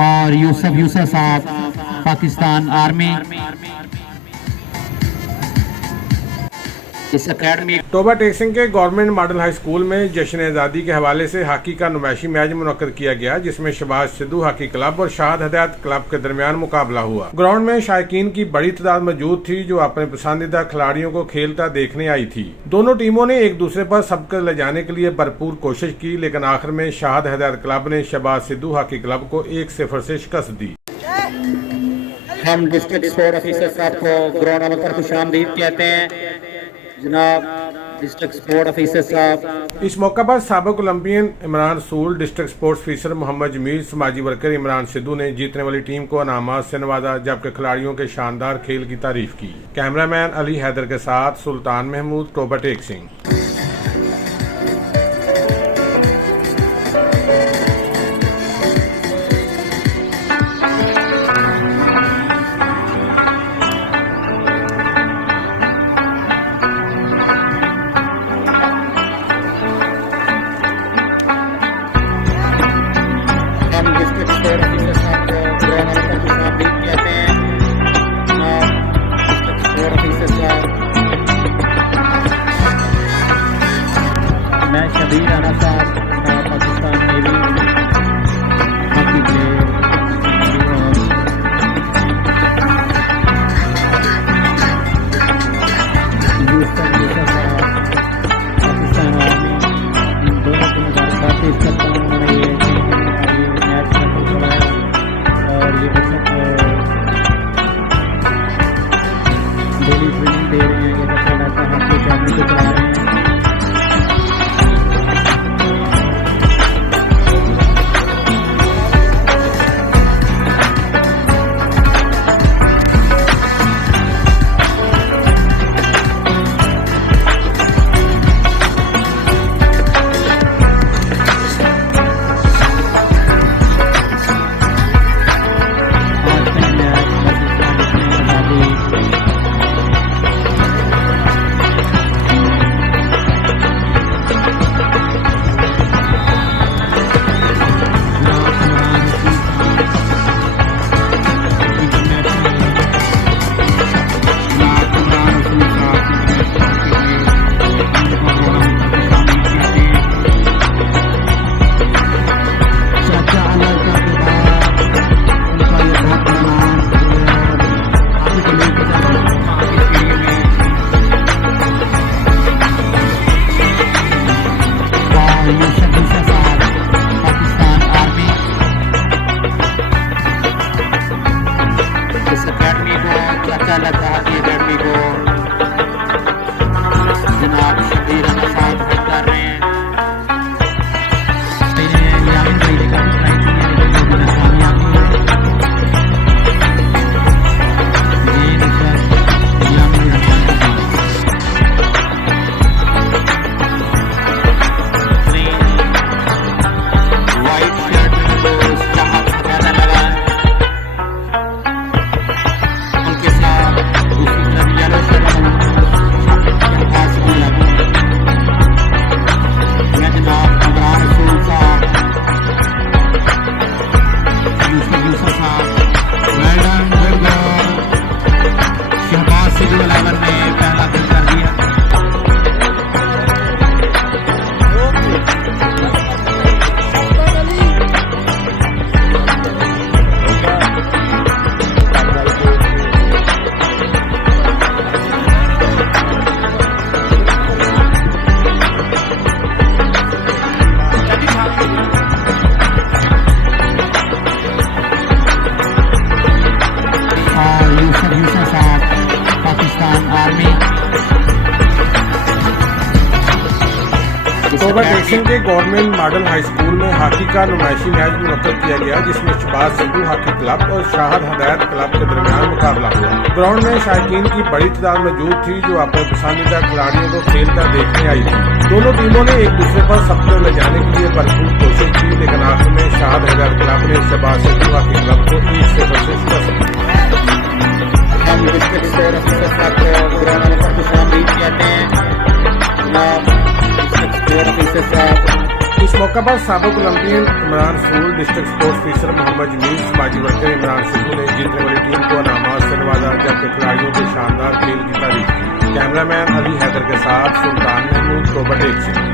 और यूसुफ साहब पाकिस्तान आर्मी। इस अकेडमी टोबा टेक सिंह के गवर्नमेंट मॉडल हाई स्कूल में जश्न आज़ादी के हवाले से हॉकी का नुमाइशी मैच मुनक्कद किया गया, जिसमें शहबाज सिद्धू हॉकी क्लब और शाहद हिदायत क्लब के दरमियान मुकाबला हुआ। ग्राउंड में शायकीन की बड़ी तादाद मौजूद थी जो अपने पसंदीदा खिलाड़ियों को खेलता देखने आई थी। दोनों टीमों ने एक दूसरे पर सबक ले जाने के लिए भरपूर कोशिश की, लेकिन आखिर में शाहद हिदायत क्लब ने शहबाज सिद्धू हॉकी क्लब को 1-0 से शिकस्त दी। हम डिस्ट्रिक्ट स्पोर्ट ऑफिसर साहब को ग्राउंड आने पर खुशामदीद कहते हैं। जनाब डिस्ट्रिक्ट स्पोर्ट ऑफिसर साहब। इस मौका पर साबिक Olympian Imran Sool, district sports officer Mohammad Jamil, समाजी वर्कर इमरान सिद्धू ने जीतने वाली टीम को इनामात से नवाजा, जबकि खिलाड़ियों के शानदार खेल की तारीफ की। कैमरामैन अली हैदर के साथ सुल्तान महमूद, टोबा टेक सिंह। मैं Shabbir Rana sahab Pakistan navy hockey player. Pakistan army, इन दोनों को मुबारकबाद पेश करता हूँ। उन्होंने ये मैच कराया और ये डेली ट्रेनिंग दे रहे हैं। ये बच्चा लड़का हॉकी अकेडमी को चला रहे हैं। इस अकेडमी को चाचा लगा हॉकी अकेडमी को जनाब शबीर राणा साहब कर रहे हैं। टोबा टेक सिंह के गवर्नमेंट मॉडल हाई स्कूल में हॉकी का नुमाइशी मैच मुनक्कद किया गया, जिसमें शहबाज सिद्धू हॉकी क्लब और शाहद हिदायत क्लब के दरमियान मुकाबला हुआ। ग्राउंड में शायकीन की बड़ी तादाद मौजूद थी जो अपने पसंदीदा खिलाड़ियों को खेलता देखने आई थी। दोनों टीमों ने एक दूसरे पर सबक ले जाने के लिए भरपूर कोशिश की, लेकिन आखिर में शाहद हिदायत क्लब ने शहबाज सिद्धू हॉकी क्लब को 1-0 से शिकस्त दी। इस मौके पर साबिक Olympian Imran Sool, district sports officer Mohammad Jamil, समाजी वर्कर इमरान सिद्धू ने जीतने वाली टीम को इनामात से नवाजा जबकि खिलाड़ियों के शानदार खेल की तारीफ की। कैमरामैन अली हैदर के साथ सुल्तान महमूद, तोबा टेक सिंह।